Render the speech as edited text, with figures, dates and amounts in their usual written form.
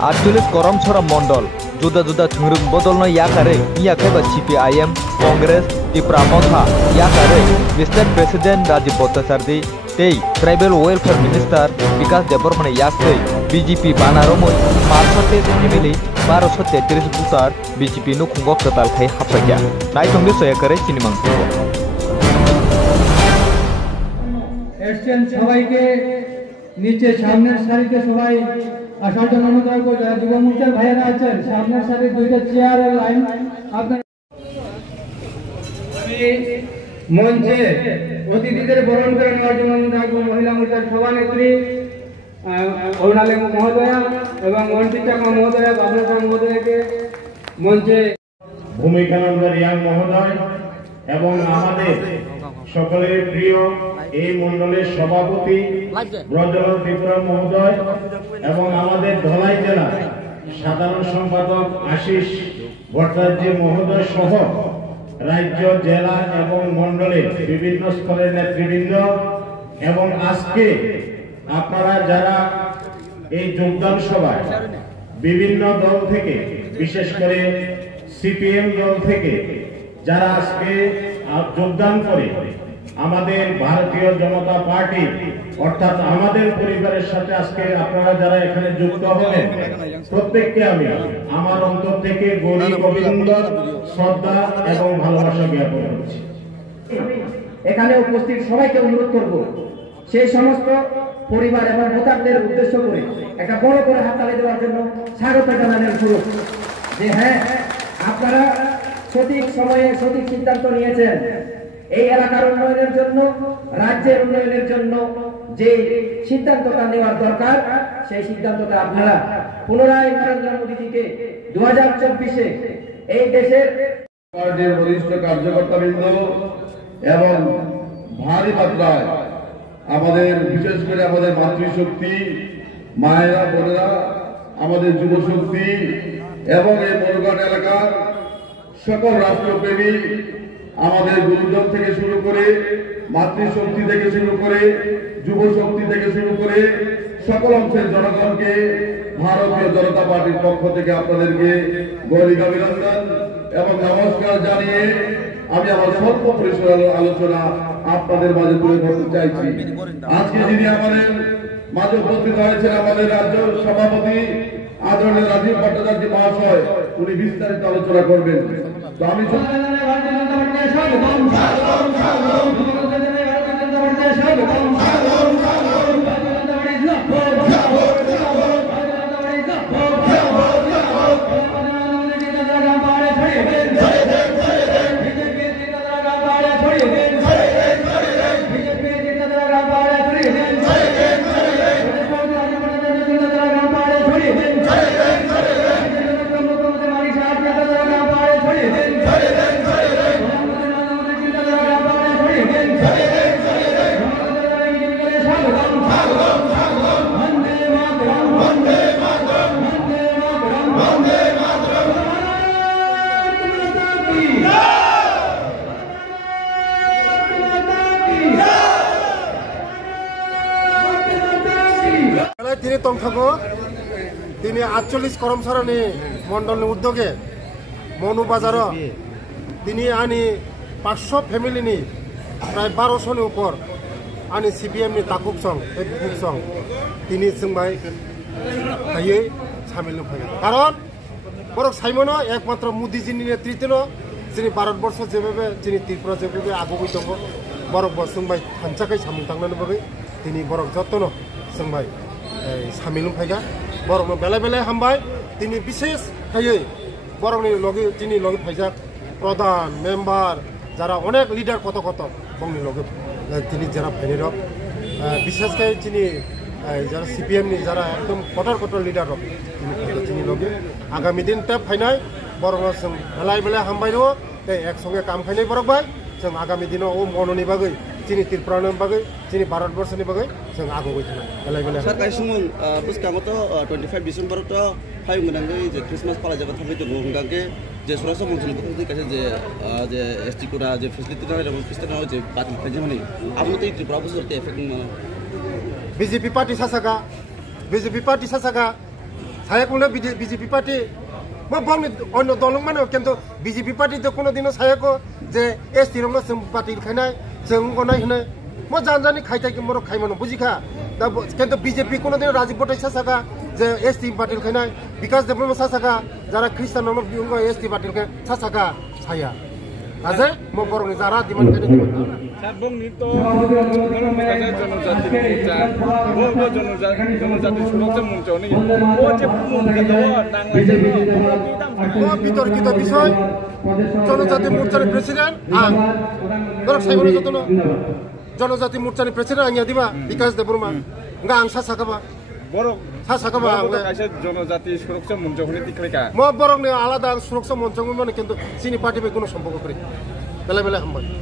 48 करमछरा मंडल जुदा जुदा थुंग्रुं बदलनो याकारे इयाखेबा CPIM कांग्रेस त्रिपुरा मथा याकारे स्टेट प्रेसिडेंट राजीव भट्टाचार्य तै ट्राइबल वेलफेयर मिनिस्टर विकास देबबर्मन याकै BJP बानारोमै 533 फेमिली 1233 बुटार BJP नु खुंगो कताल खाय हाफाया नायथंनि सयाकारे सिनेमा এসছেন সবাইকে নিচে সামনের সারিতে সবাই আসার জন্য অনুরোধ করব। যুব মোর্চার ভাইয়েরা আছেন সামনের সারির দুইটা চেয়ারের লাইন আপনার মঞ্চে অতিথিদের বরণ করে নেওয়ার জন্য অনুরোধ রাখবো। মহিলা মোর্চার সভানেত্রী অরুণালী মহোদয়া এবং অন্তিকা মহোদয়া বাবুকা মহোদয়কে মঞ্চে ভূমিকানন্দ রিয়াং মহোদয় এবং আমাদের সকলের প্রিয় এই মন্ডলের সভাপতি ব্রজলাল ত্রিপুরা মহোদয় এবং আমাদের ধলাই জেলা সাধারণ সম্পাদক আশিস ভট্টাচার্য মহোদয় সহ রাজ্য জেলা এবং মন্ডলের বিভিন্ন স্তরের নেতৃবৃন্দ এবং আজকে আপনারা যারা এই যোগদান সভায় বিভিন্ন দল থেকে বিশেষ করে CPM দল থেকে যারা আজকে যোগদান করে আমাদের ভারতীয় জনতা পার্টি অর্থাৎ আমাদের পরিবারের সাথে আজকে আপনারা যারা এখানে যুক্ত হলেন প্রত্যেককে আমি আমার অন্তর থেকে গৌরী গোবিন্দ শ্রদ্ধা এবং ভালোবাসা জ্ঞাপন করছি। এখানে উপস্থিত সবাইকে অনুরোধ করব সেই সমস্ত পরিবার এবং ভোটারদের উদ্দেশ্য করে একটা বড় করে হাততালি দেওয়ার জন্য স্বাগত জানানোর সুযোগ যে হ্যাঁ আপনারা সঠিক সময়ে সঠিক সিদ্ধান্ত নিয়েছেন। এই এলাকার উন্নয়নের জন্য রাজ্যের উন্নয়নের জন্য যে সিদ্ধান্তটা নেওয়ার দরকার সেই সিদ্ধান্তটা আপনারা পুনরায় নরেন্দ্র মোদীজিকে 2024-এ এই দেশের পার্টির বরিষ্ঠ কার্যকর্তাবৃন্দ এবং ভারী মাত্রায় আমাদের বিশেষ করে আমাদের মাতৃশক্তি মায়েরা বোনেরা আমাদের যুব শক্তি এবং এই মরুঘাট এলাকার সকল রাষ্ট্রপ্রেমী আমাদের গুরুজন থেকে শুরু করে মাতৃশক্তি থেকে শুরু করে যুব শক্তি থেকে শুরু করে সকল অংশের জনগণকে ভারতীয় জনতা পার্টির পক্ষ থেকে আপনাদেরকে গৌরী অভিনন্দন এবং নমস্কার জানিয়ে আমি আমার স্বল্প পরিসর আলোচনা আপনাদের মাঝে তুলে ধরতে চাইছি। আজকে যিনি আমাদের মাঝে উপস্থিত হয়েছেন আমাদের রাজ্য সভাপতি আদরণীয় রাজীব ভট্টাচার্য মহাশয়, উনি বিস্তারিত আলোচনা করবেন। তো আমি তিনি তংথাগো তিনি 48 করমছরানি মন্ডলनि উদ্যোগে মনু বাজার তিনি আনি 500 ফ্যামিলিনি প্রায় 1200 উপর আনি CPM नि ताकुक सं তিনি जोंबाय हायै सामिल फाय कारण बरक साइमनो एकमात्र मोदीजीनि नेतृत्व जोंनि भारतबर्ष जेबे जोंनि त्रिपुरा जेबे आगुबै दङ बरक बसंबाय थानसाखै सामुं थांनानै बागै তিনি बरक जतन जोंबाय सामिल फायगा बरक बेले बेले हामबाय তিনি বিশেষ हायै बरकनि लगे তিনি लगे फायजाक प्रधान मेम्बार যারা অনেক লিডার কত কত বংনি লগে তিনি যারা ফাইনেরক বিশেষ করে তিনি যারা CPM नि যারা একদম কটর লিডার তিনি লগে আগামী দিন তে ফাইনাই বরং जों বেলাই বেলাই হামবাই নো একসঙ্গে কাম খাইনাই বরকবাই जों आगामी दिनाव ओ मननि बागै जोंनि त्रिपुरानि बागै जोंनि भारतबर्षनि बागै जों आगुबै थानाय बेलाय बेलाय सरकार सुमुन बुसकामत 25 डिसेम्बर तो फाइव गनांगै जे क्रिसमास पाला जाबा थाबाय दङ हंगांगे जे सरासर मनसनि पक्ष कासे जे एसटी कोरा जे फेसिलिटी ना रमन क्रिस्टियान जे बातिल खाजे माने आबनो तै त्रिपुरा बसरते इफेक्ट BJP पार्टी सासागा সায়াকলে বিজেপি পার্টি বংনি অন্য দলং মানে কিন্তু বিজেপি পার্টিতে কোনোদিনও সায়াকো যে এসটি রং जों পার্টি খাইনাय जों গনাय হনাय মো জানজানি খাইতাই কি মরক খাইমানো বুঝিখা दा কিন্তু বিজেপি কোনোদিন রাজীব বটাই সাসাকা যে এসটি পার্টি খাইনাय বিকাশ দেববর্মা সাসাকা যারা খ্রিস্টান নন বিউঙ্গ এসটি পার্টি সাসাকা ছায়া আজে মো বরংনি যারা দিমান খাইনে দিমান সাবংনি তো জনজাতি মোর্চা জনজাতি সুরক্ষা মঞ্চ নি ও যে মুখে দাও নাংলাইছে বিতর্কিত বিষয় জনজাতি মোর্চার প্রেসিডেন্ট আং দরক সাইমনি যতন জনজাতি মোর্চার প্রেসিডেন্ট আংয়া দিবা বিকাশ দেববর্মা গা আং সাসাকাবা বড় সাসাকাবা কাছে জনজাতি সুরক্ষা মঞ্চ হনে দিকলেকা ম বরংনি আলাদা সুরক্ষা মঞ্চ মানে কিন্তু চিনি পার্টি কোনো সম্পর্ক করে বেলা বেলা হামবাই